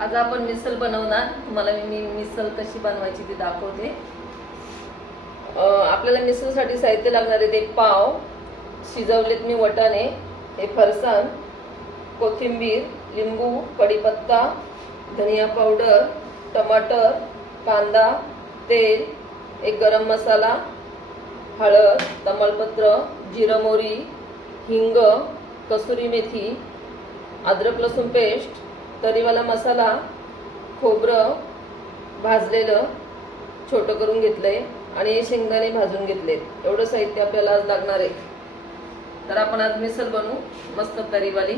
आज आपण मिसल बनवणार। तुम्हाला मी मिसल कशी बनवायची ती दाखवते। आपल्याला मिसलसाठी साहित्य लागणार आहे, ते पाव शिजवलेत मी, वटाणे, हे फरसाण, कोथिंबीर, लिंबू, कढीपत्ता, धनिया पावडर, टमाटर, कांदा, तेल, एक गरम मसाला, हळद, तमालपत्र, जिरं मोहरी, हिंग, कसुरी मेथी, अद्रक लसूण पेस्ट, तरीवाला मसाला, खोबरं भाजलेलं छोटं करून घेतलंय आणि हे शेंगदाणे भाजून घेतलेत। एवढं साहित्य आपल्याला आज लागणार आहे। तर आपण आज मिसल बनवू मस्त तरीवाली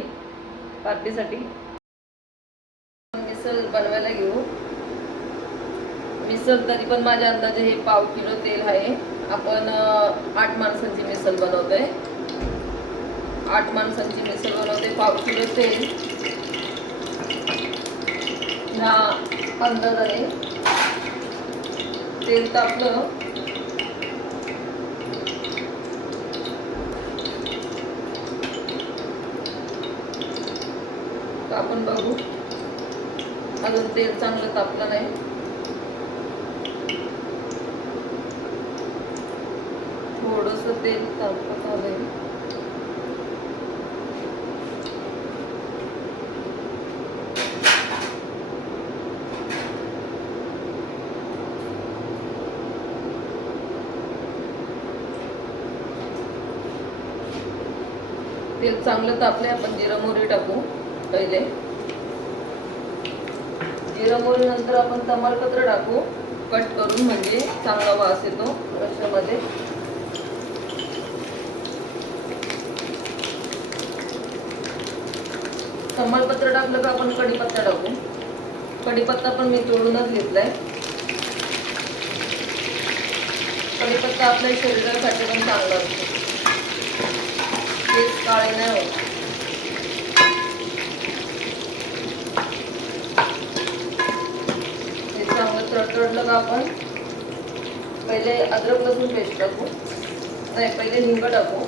पार्टीसाठी। मिसल बनवायला घेऊ। मिसल तरी पण माझ्या अंदाजे हे पाव किलो तेल आहे। आपण 8 माणसांची मिसल बनवतोय। 8 माणसांची मिसल बनवते। पाव किलो तेल, ह्या अंदाजाने तेल तापलं तर आपण बघू। अजून तेल चांगलं तापलं नाही। थोडंसं तेल तापत आलंय। तेल चांगलं तापले, आपण जिरं मोहरी टाकू पहिले। जिरं मोहरी नंतर आपण तमालपत्र टाकू कट करून, म्हणजे चांगला वास येतो रश्श्यामध्ये। तमालपत्र टाकलं का आपण कढीपत्ता टाकू। कढीपत्ता पण मी तोडूनच घेतलाय। कढीपत्ता आपल्या शरीरासाठी पण चांगला असतो, केस काळे नाही होत। हे चांगलं तडतडलं का आपण पहिले अद्रक लसूण पेस्ट टाकू, नाही पहिले हिंग टाकू।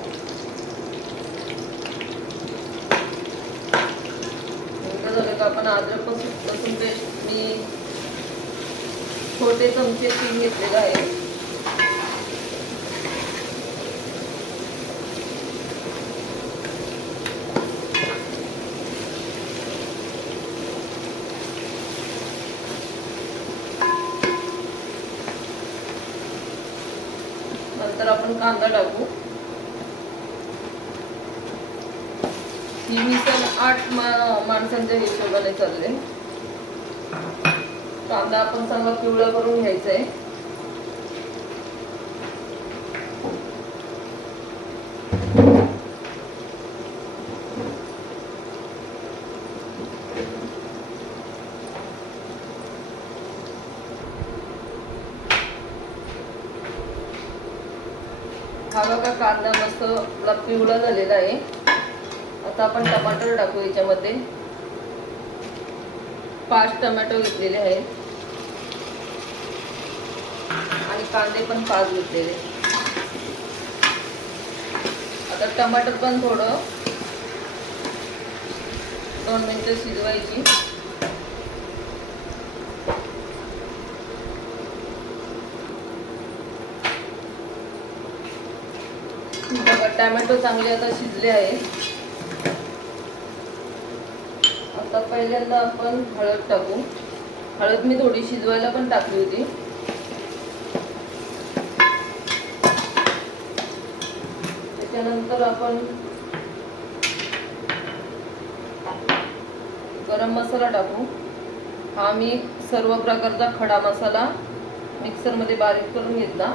हिंग झालं का आपण अद्रक लसूण पेस्ट मी छोटे चमचे 3 घेतलेले आहे। नंतर आपण कांदा टाकू। ही मिसल 8 माणसांच्या हिशोबाने चालले। कांदा आपण चांगला पिवळा करून घ्यायचा आहे। हा बघा कांदा मस्त पिवळा झालेला आहे। आता आपण टमाटर टाकू याच्यामध्ये। 5 टोमॅटो घेतलेले आहेत आणि कांदे पण 5 घेतलेले। आता टमाटर पण थोडं 2 मिनिटं शिजवायची। बघा टोमॅटो चांगले आता शिजले आहेत। आता पहिल्यांदा आपण हळद टाकू। हळद मी थोडी शिजवायला पण टाकली होती। त्याच्यानंतर आपण गरम मसाला टाकू। हा मी सर्व प्रकारचा खडा मसाला मिक्सर मध्ये बारीक करून घेतला।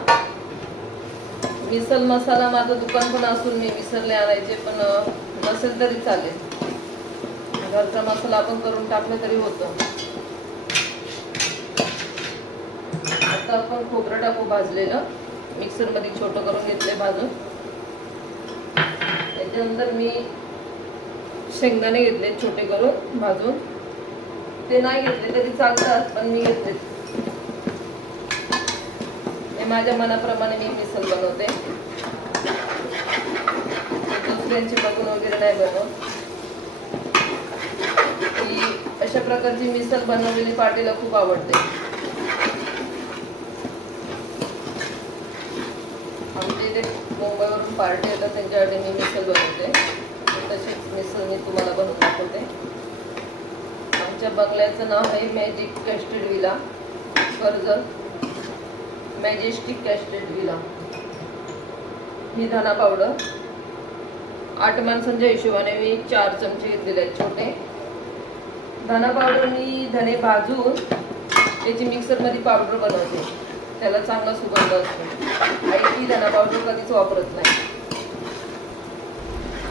मिसल मसाला माझं दुकान पण असून मी विसरले आणायचे, पण नसेल तरी चालेल, घरचा मसाला आपण करून टाकलं तरी होतं। आता आपण खोबरं टाकू भाजलेलं, मिक्सर मध्ये छोटं करून घेतलंय भाजून। त्याच्यानंतर मी शेंगदाणे घेतले छोटे करून भाजून। ते नाही घेतले तरी चालतात, पण मी घेतले। माझ्या मनाप्रमाणे मी मिसल बनवते, दुसऱ्यांची बघून वगैरे नाही बनवत। अशा प्रकारची मिसळ बनवलेली पार्टीला खूप आवडते. आमच्या इथे मुंबईवरून पार्टी येतात, त्यांच्यासाठी मी मिसळ बनवते. तशीच मिसळ मी तुम्हाला बनवून दाखवते. आमच्या बंगल्याचं नाव आहे magic casted villa, Karjat. Majestic casted villa. ही धना पावडर 8 माणसांच्या हिशोबाने मी 4 चमचे घेतलेले आहेत छोटे. धना पावडर मी धने भाजून त्याची मिक्सरमध्ये पावडर बनवते, त्याला चांगला सुगंध असतो. आई ती धना पावडर कधीच वापरत नाही,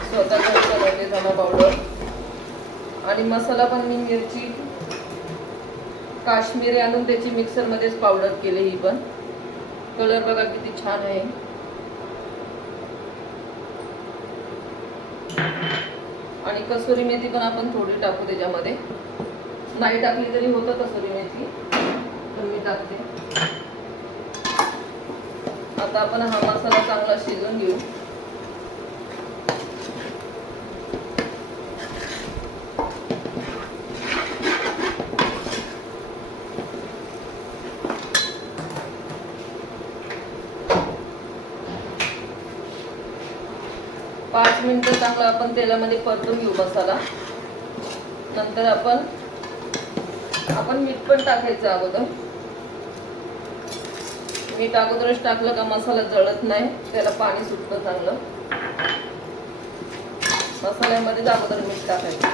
स्वतः घरी बनवते धना पावडर. आणि मसाला पण मी मिरची काश्मीरी आणून त्याची मिक्सरमध्येच पावडर केली. ही पण कलर बघा किती छान आहे. आणि कसुरी मेथी पण आपण थोडी टाकू त्याच्यामध्ये, नाही टाकली तरी होतं कसुरी मेथी, तर मी टाकते. आता आपण हा मसाला चांगला शिजवून घेऊ. पाच मिनिटं चांगला आपण तेलामध्ये परतून घेऊ मसाला. नंतर आपण मीठ पण टाकायचं अगोदर. मीठ अगोदरच टाकलं का मसाला जळत नाही, त्याला पाणी सुटतं चांगलं. मसाल्यामध्येच अगोदर मीठ टाकायचं,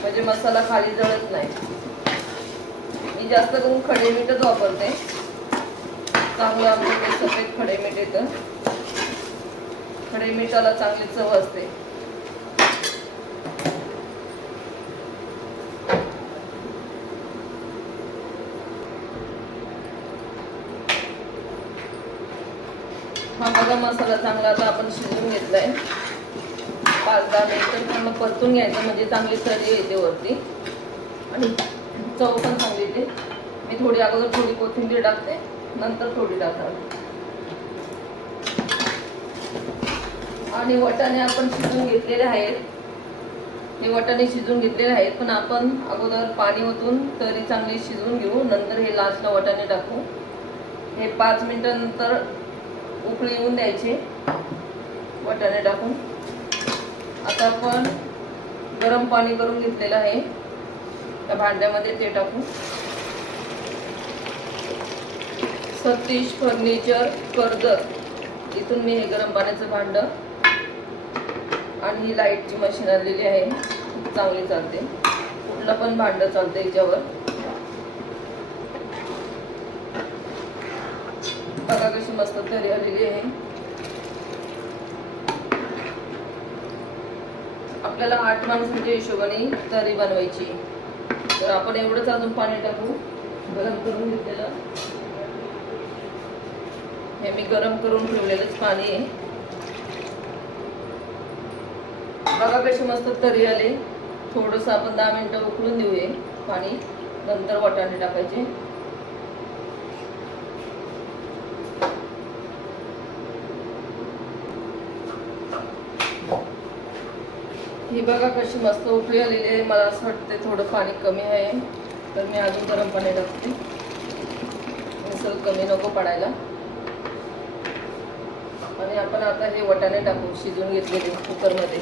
म्हणजे मसाला खाली जळत नाही. मी जास्त करून खडे मीठच वापरते. चांगलं आमच्याकडे सफेद खडे मीठ येतं, खडे मिठाला चांगली चव असते. हा बघा मसाला चांगला आता आपण शिजवून घेतलाय. 5-10 मिनिटं चांगलं परतून घ्यायचं, म्हणजे चांगली तरी येते वरती आणि चव पण चांगली येते. मी थोडी अगोदर थोडी कोथिंबीर टाकते, नंतर थोडी टाकणार. आणि वाटाणे आपण शिजून घेतलेले आहेत. हे वाटाणे शिजून घेतलेले आहेत, पण आपण अगोदर पाणी ओतून तरी चांगली शिजवून घेऊ, नंतर हे लास्टला वाटाणे टाकू. हे 5 मिनिटांनंतर उकळी येऊन द्यायची वाटाणे टाकून. आता आपण गरम पाणी करून घेतलेलं आहे त्या भांड्यामध्ये, ते टाकू. सतीश फर्निचर कर्जत इथून मी हे गरम पाण्याचं भांडं आणि ही लाईटची मशीन आलेली आहे, चांगली चालते. कुठलं पण भांडं चालतं याच्यावर. बघा कशी मस्त तरी आलेली आहे. आपल्याला 8 माणसांच्या हिशोबाने तरी बनवायची, तर आपण एवढंच अजून पाणी टाकू. गरम करून घेतलेलं हे मी गरम करून ठेवलेलंच पाणी आहे. बघा कशी मस्त तरी आले. थोडंसं आपण 10 मिनिटं उकळून देऊया पाणी, नंतर वाटाणे टाकायचे. ही बघा कशी मस्त उकळी आलेली आहे. मला असं वाटते थोडं पाणी कमी आहे, तर मी अजून गरम पाणी टाकते. मिसळ कमी नको पडायला. आणि आपण आता हे वाटाणे टाकू शिजून घेतलेले कुकरमध्ये.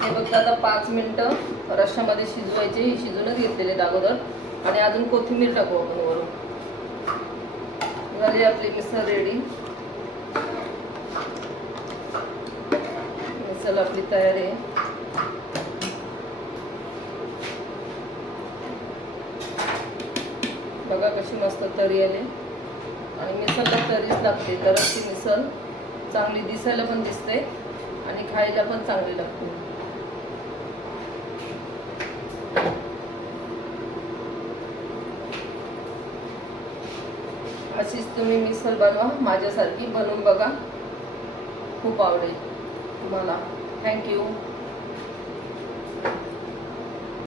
हे बघता आता 5 मिनिटं रश्श्यामध्ये शिजवायचे. हे शिजूनच घेतलेले अगोदर. आणि अजून कोथिंबीर टाकू आपण वरून. झाली आपली मिसळ रेडी. मिसळ आपली तयार आहे. बघा कशी मस्त तरी आली. आणि मिसळला तरीच लागते, तरच ती मिसळ चांगली दिसायला पण दिसते आणि खायला पण चांगली लागते. अशीच तुम्ही मिसळ बनवा, माझ्यासारखी बनवून बघा, खूप आवडेल तुम्हाला. थँक्यू.